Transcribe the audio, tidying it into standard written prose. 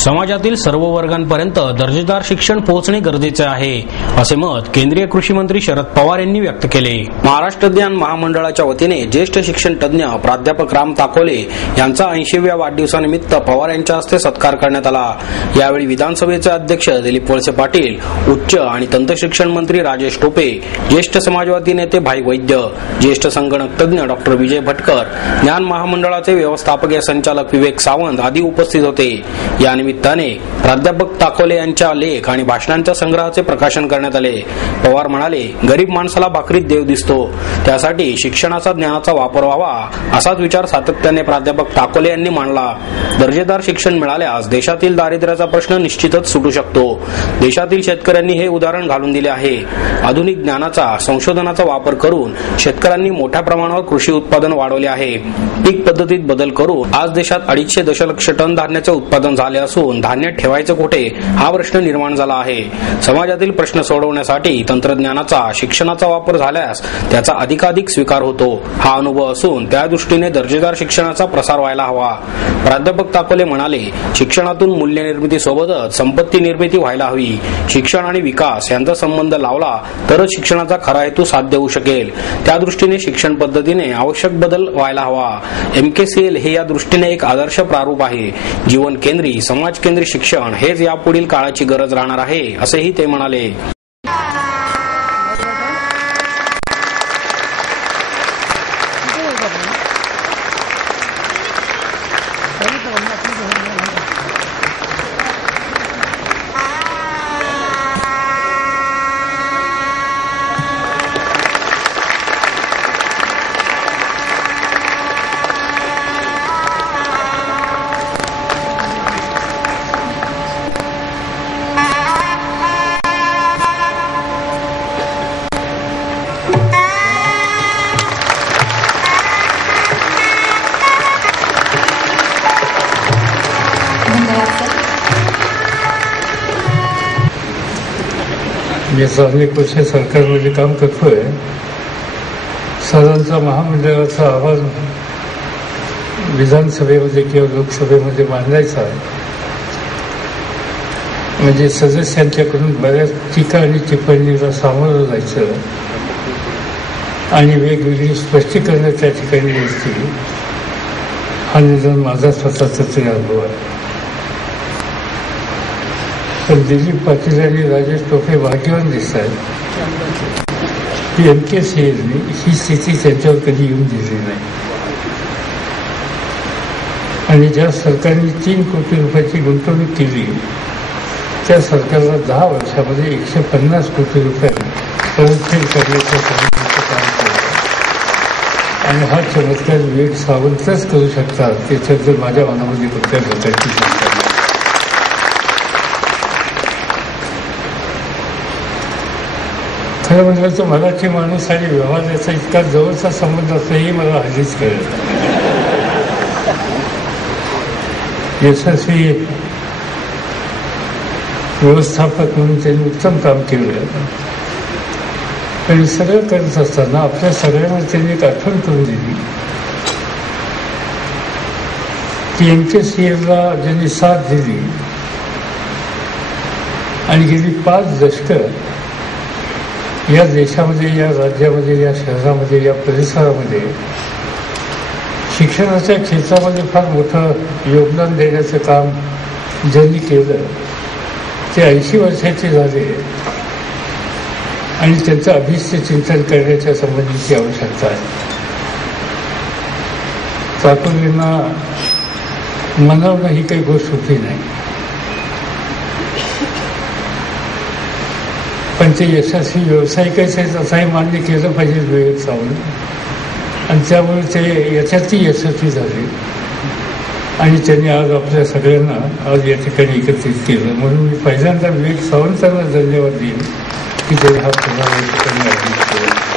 समाजातील सर्व वर्गांपर्यंत दर्जेदार शिक्षण पोहोचणे गरजेचे आहे, असे मत केंद्रीय कृषी मंत्री शरद पवार यांनी व्यक्त केले। महाराष्ट्र ज्ञान महामंडळाच्या वतीने ज्येष्ठ शिक्षण तज्ञ प्राध्यापक राम ताकोले यांचा 80व्या वाढदिवसानिमित्त पवार यांच्या हस्ते सत्कार करण्यात आला। यावेळी विधानसभेचे अध्यक्ष दिलीप वळसे पाटील, उच्च आणि तंत्र शिक्षण मंत्री राजेश टोपे, ज्येष्ठ समाजवादी नेते भाई वैद्य, ज्येष्ठ संगणक तज्ञ डॉक्टर विजय भटकर, ज्ञान महामंडळाचे व्यवस्थापकीय संचालक विवेक सावंत आदी उपस्थित होते। या निमित्ताने प्राध्यापक ताकोले यांच्या लेख आणि भाषणांच्या संग्रहाचे प्रकाशन करण्यात आले। पवार म्हणाले, गरीब माणसाला भाकरीत देव दिसतो, त्यासाठी शिक्षणाचा ज्ञानाचा वापर व्हावा, असाच विचार सातत्याने प्राध्यापक ताकोले यांनी मांडला। दर्जेदार शिक्षण मिळाल्यास देशातील दारिद्र्याचा प्रश्न निश्चितच सुटू शकतो। देशातील शेतकऱ्यांनी हे उदाहरण घालून दिले आहे। आधुनिक ज्ञानाचा, संशोधनाचा वापर करून शेतकऱ्यांनी मोठ्या प्रमाणावर कृषी उत्पादन वाढवले आहे। पीक पद्धतीत बदल करून आज देशात 250 दशलक्ष टन धान्याचे उत्पादन झाले असून धान्य ठेवायचे कुठे हा प्रश्न निर्माण झाला आहे। समाजातील प्रश्न सोडवण्यासाठी तंत्रज्ञानाचा, शिक्षणाचा वापर झाल्यास त्याचा अधिकाधिक स्वीकार होतो, हा अनुभव असून त्या दृष्टीने दर्जेदार शिक्षणाचा प्रसार व्हायला हवा। प्राध्यापक ताकोले म्हणाले, शिक्षणातून मूल्य निर्मिती सोबतच संपत्ती निर्मिती व्हायला हवी। शिक्षण आणि विकास यांचा संबंध लावला तरच शिक्षणाचा खरा हेतू साध्य होऊ शकेल। त्या दृष्टीने शिक्षण पद्धतीने आवश्यक बदल व्हायला हवा। MKCL हे या दृष्टीने एक आदर्श प्रारूप आहे। जीवन केंद्री, समाज केंद्री शिक्षण हेच यापुढील काळाची गरज राहणार आहे, असेही ते म्हणाले। याचा अनेक वर्ष सरकारमध्ये काम करतोय। साधारणतः महामंडळाचा आवाज विधानसभेमध्ये किंवा लोकसभेमध्ये मांडायचा, म्हणजे सदस्यांच्याकडून बऱ्याच टीका आणि टिप्पणीला सामोरं जायचं आणि वेगवेगळी स्पष्टीकरणं त्या ठिकाणी द्यायची। हा निदान माझा स्वतःचा तरी अनुभव आहे। पण दिलीप पाटील आणि राजेश टोपे भाग्यवान दिसत आहेत की MKCL ही स्थिती त्यांच्यावर कधी येऊन दिली नाही। आणि ज्या सरकारने 3 कोटी रुपयाची गुंतवणूक केली, त्या सरकारला 10 वर्षामध्ये 150 कोटी रुपये परतफेड करण्याचं काम केलं। आणि हा चमत्कार विवेक सावंतच करू शकतात, त्याच्याबद्दल माझ्या मनामध्ये कुठल्या प्रकारची शंका नाही। खरं म्हटलं तर मराठी माणूस आणि व्यवहार याचा इतका जवळचा संबंध असल्याही मला हल्लीच कळलं। यशस्वी व्यवस्थापक म्हणून त्यांनी उत्तम काम केलं। आणि सगळं करत असताना आपल्या सगळ्यांना त्यांनी एक आठवण करून दिली की MKCLला ज्यांनी साथ दिली आणि गेली 5 दशकं या देशामध्ये, या राज्यामध्ये, या शहरामध्ये, या परिसरामध्ये शिक्षणाच्या क्षेत्रामध्ये फार मोठं योगदान देण्याचं काम ज्यांनी केलं ते 80 वर्षाचे झाले आणि त्यांचं अभिष्ट चिंतन करण्याच्या संबंधीची आवश्यकता आहे। ताकोलेंना मनवणं ही काही गोष्ट सोपी नाही, पण ते यशस्वी व्यावसायिक आहेत असंही मान्य केलं पाहिजे विवेक सावंत। आणि त्यामुळे ते याच्यातही यशस्वी झाले आणि त्यांनी आज आपल्या सगळ्यांना आज या ठिकाणी एकत्रित केलं। म्हणून मी पहिल्यांदा विवेक सावंतांना धन्यवाद देईन की त्यांनी हा पुन्हा या ठिकाणी आयोजित केला।